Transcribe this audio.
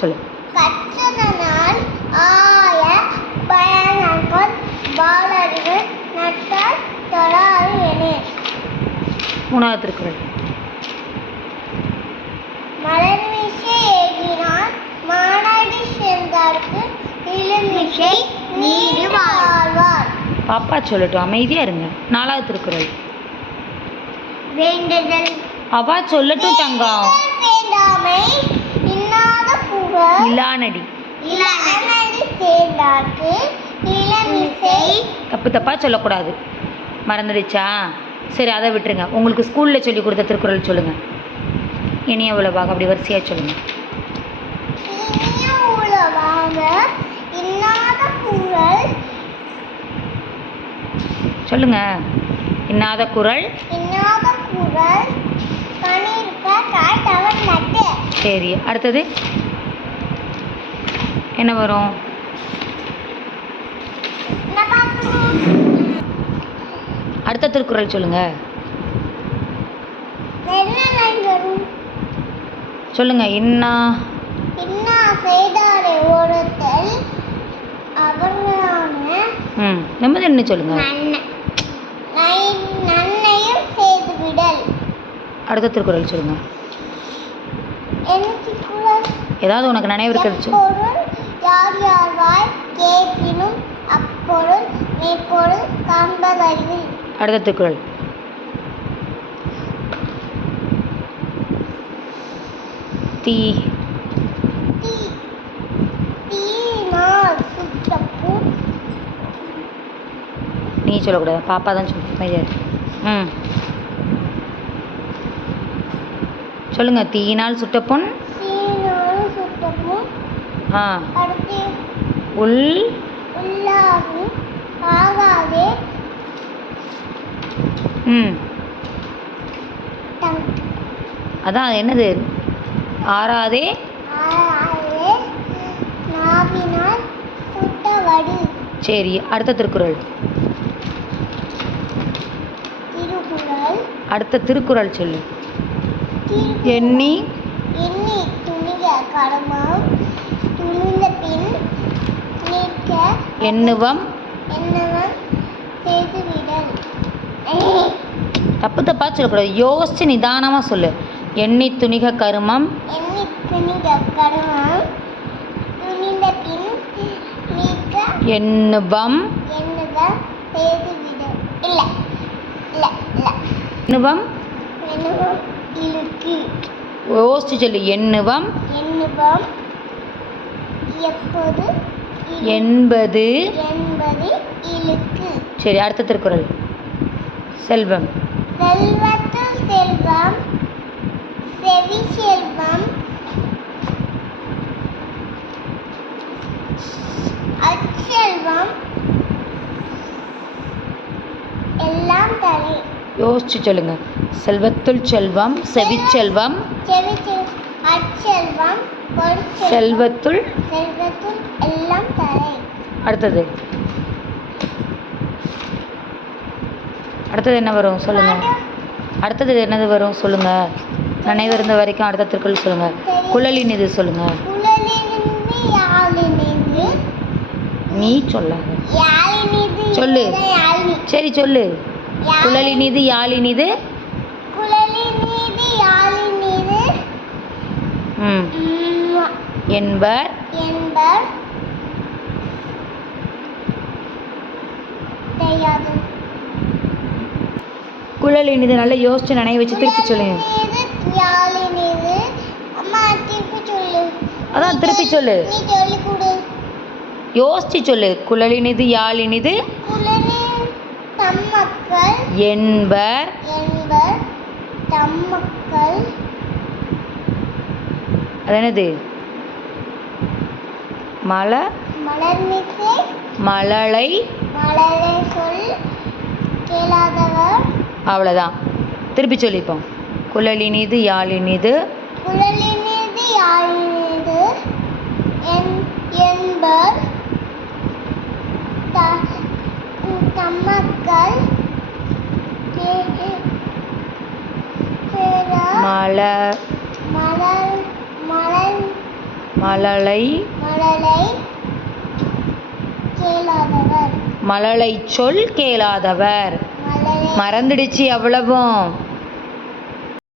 சொல்லு. கற்றதனால் ஆய பயனர்கள் வாழறிவு நட்டால் தொழாறு என. மூணாவது திருக்குறள். மலர்மிசை ஏகினான் மானடி சேர்ந்தார்க்கு இளமிசை நீடு வாழ்வார். பாப்பா சொல்லட்டும், அமைதியாக இருங்க. நாலாவது திருக்குறள். வேண்டுதல். அவா சொல்லட்டும் தங்கம். வேண்டாமை இன்னாத புகழ் இலானடி. இளநடி சேர்ந்தார்க்கு இளமிசை. தப்பாக சொல்லக்கூடாது. மறந்துடுச்சா? சரி, அதை விட்டுருங்க. உங்களுக்கு ஸ்கூலில் சொல்லி கொடுத்த திருக்குறள் சொல்லுங்கள். இனிய உலவாக அப்படி வரிசையாக சொல்லுங்கள். இனிய உலவாக இன்னாத புகழ் சொல்லுங்கள். இன்னாத குறள் இன்னாத குரல் கனிருக்க காய் தவறு நட்டு. சரி, அடுத்தது என்ன வரும்? அடுத்த திருக்குறள் சொல்லுங்கள். சொல்லுங்கள். இன்னா செய்தாரை ஒருத்தல் அவர்களான நிம்மதி என்ன சொல்லுங்கள். நன்மையும் செய்து விடல். அடுத்த திருக்குறள் சொல்லுங்கள். ஏதாவது உனக்கு நினைவு இருக்கிறது. யார் யார்வாய் கேட்பினும் அப்பொருள் மெய்ப்பொருள் காண்பதறிவு. அடுத்த திருக்குறள். நீ சொல்லக்கூடாது, பாப்பா தான் சொல்லு. சொல்லுங்க. தீயினால் சுட்ட புண் ஆகாதே. அதான் என்னது? ஆறாதே நாவினால் சுட்ட வடு. சரி, அடுத்த திருக்குறள். அடுத்த திருக்குறள் சொல்லு. எண்ணி துணிக கடமம் துணிந்த பின் நீக்க எண்ணுவம் செய்துவிடல். தப்பா சொல்லக்கூடாது. யோசிச்சு நிதானமாக சொல்லு. எண்ணி துணிக கருமம் துணிந்த பின் நீக்க எண்ணுவம் செய்துவிடல். இல்ல இல்ல இல்ல எண்ணுவம் இழுக்கு. யோசிச்சு சொல்லு. எண்ணுவம் எப்போது என்பது இழுக்கு. சரி, அடுத்த திருக்குறள். செல்வம். செல்வத்து செல்வம் செவி செல்வம் அச்செல்வம் எல்லாம் தலை. யோசிச்சு சொல்லுங்க. செல்வத்துள் செல்வம் செவிச்செல்வம் அச்செல்வம் செல்வத்துள் எல்லாம் தலை. அடுத்தது என்ன வரும் சொல்லுங்க. அடுத்தது என்னது வரும் சொல்லுங்க. நினைவு இருந்த வரைக்கும் அடுத்த திருக்குறள் சொல்லுங்க. குழலின் இது சொல்லுங்க. நீ சொல்லாத. சொல்லு. சரி சொல்லு. குழலினிது யாழினிது என்பர் குழலினிது. நல்லா யோசிச்சு நினைவு வச்சு திருப்பி சொல்லுங்க. அதான் திருப்பி சொல்லு. யோசிச்சு சொல்லு. குழலினிது யாழினிது என்பர் தம்மக்கள். அது என்னது? மலர்மிசை மழலை சொல் கேளாதவர். அவ்வளோதான். திருப்பி சொல்லிப்போம். குழலினிது யாழினிது என்பர் தம்மக்கள் மழலை மழலை கேளாதவர் மழலை சொல் கேளாதவர். மழலை மறந்துடுச்சு அவ்வளவும்.